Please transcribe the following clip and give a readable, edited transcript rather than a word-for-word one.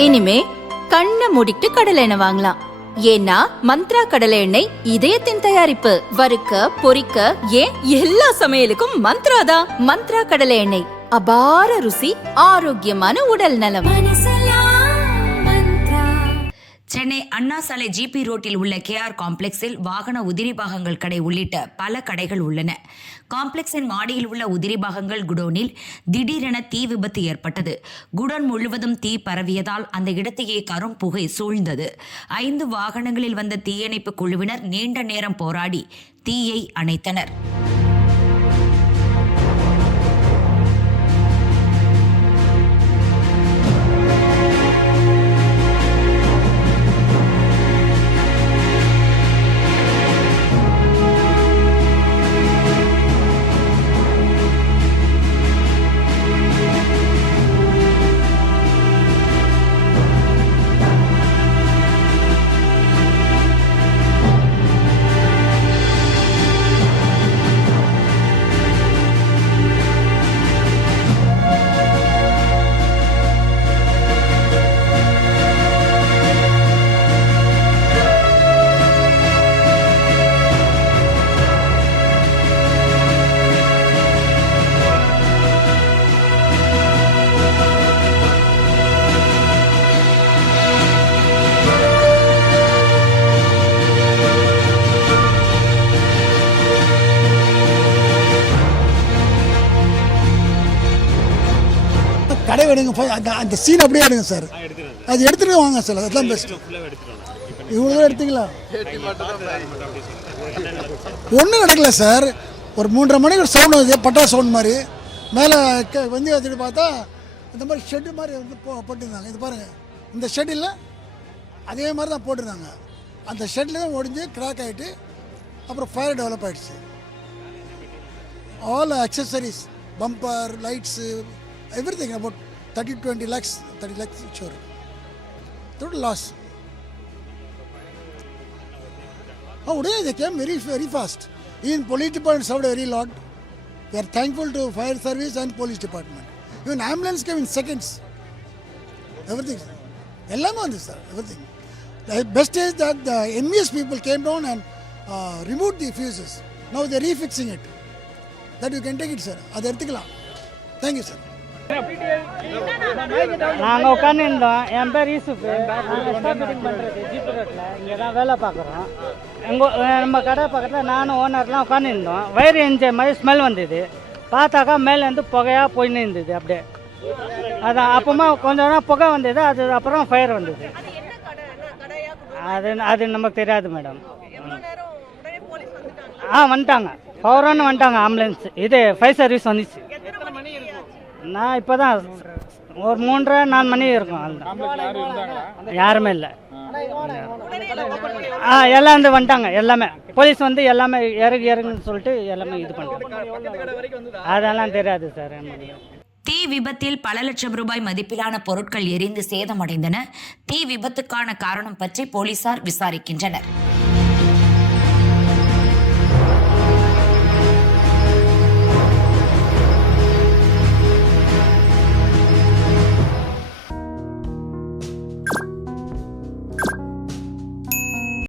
இனிமே கண்ணை மூடிட்டு கடலை எண்ணெய் வாங்கலாம். ஏன்னா மந்த்ரா கடலை எண்ணெய் இதயத்தின் தயாரிப்பு. வறுக்க பொரிக்க ஏன் எல்லா சமையலுக்கும் மந்த்ரா தான். மந்த்ரா கடலை எண்ணெய், அபார ருசி, ஆரோக்கியமான உடல் நலம். சென்னை அண்ணா சாலை ஜிபி ரோட்டில் உள்ள கேஆர் காம்ப்ளெக்ஸில் வாகன உதிரி பாகங்கள் கடை உள்ளிட்ட பல கடைகள் உள்ளன. காம்ப்ளெக்ஸின் மாடியில் உள்ள உதிரி பாகங்கள் குடோனில் திடீரென தீ விபத்து ஏற்பட்டது. குடோன் முழுவதும் தீ பரவியதால் அந்த இடத்தையே கரும் புகை சூழ்ந்தது. 5 வாகனங்களில் வந்த தீயணைப்பு குழுவினர் நீண்ட நேரம் போராடி தீயை அணைத்தனர். கடை எடுங்க, அந்த சீன் அப்படியே எடுங்க சார். அது எடுத்துகிட்டு வாங்க சார், அதெல்லாம் பெஸ்ட்டு. இவ்வளோ தான் எடுத்துக்கலாம். ஒன்றும் நடக்கல சார். ஒரு 3:30 மணிக்கு ஒரு சவுண்ட் வந்து பட்டா சவுண்ட் மாதிரி மேலே வந்து வச்சுட்டு பார்த்தா இந்த மாதிரி ஷெட்டு மாதிரி வந்து போட்டுருந்தாங்க. இது பாருங்கள், இந்த ஷெட் இல்லை, அதே மாதிரி தான் போட்டிருந்தாங்க. அந்த ஷெட்டில் தான் ஒடிஞ்சு கிராக் ஆகிட்டு அப்புறம் ஃபயர் டெவலப் ஆகிடுச்சு. All accessories, bumper, lights, everything, about 30 lakhs sure. Total loss. Oh, they came very fast. Even police department served very lot. We are thankful to fire service and police department. Even ambulance came in seconds. Everything. Ellame on this, sir. Everything. The best is that the MES people came down and removed the fuses. Now they are refixing it. That you can take it, sir. Adu eduthukalam. Thank you, sir. நாங்கள் உட்காந்துருந்தோம். என் பேர் யூசுஃப். நாங்கள் stopping பண்ணுறது GB ரோட்டில் இங்கே தான் வேலை பார்க்குறோம். நம்ம கடை பக்கத்தில் நானும் ஓனர்லாம் உட்காந்துருந்தோம். வயிறு எரிஞ்ச மாதிரி ஸ்மெல் வந்தது. பார்த்தாக்கா மேலேருந்து புகையாக போயின்னு இருந்தது. அப்படியே அதான் அப்பமா கொஞ்சம் நேரம் புகை வந்தது. அது அப்புறம் ஃபயர் வந்தது. அது நமக்கு தெரியாது மேடம். வந்துட்டாங்க, ஃபௌரான்னு வந்துட்டாங்க ஆம்புலன்ஸ். இது ஃபயர் சர்வீஸ் வந்துச்சு. நான் இப்போ தான் ஒரு 3:30-4 மணி இருக்கும். யாருமே இல்லை. எல்லாம் வந்து வந்துட்டாங்க. எல்லாமே போலீஸ் வந்து எல்லாமே இறங்குன்னு சொல்லிட்டு எல்லாமே இது பண்ணுறாங்க. அதெல்லாம் தெரியாது சார். தீ விபத்தில் பல லட்சம் ரூபாய் மதிப்பிலான பொருட்கள் எரிந்து சேதமடைந்தன. தீ விபத்துக்கான காரணம் பற்றி போலீசார் விசாரிக்கின்றனர்.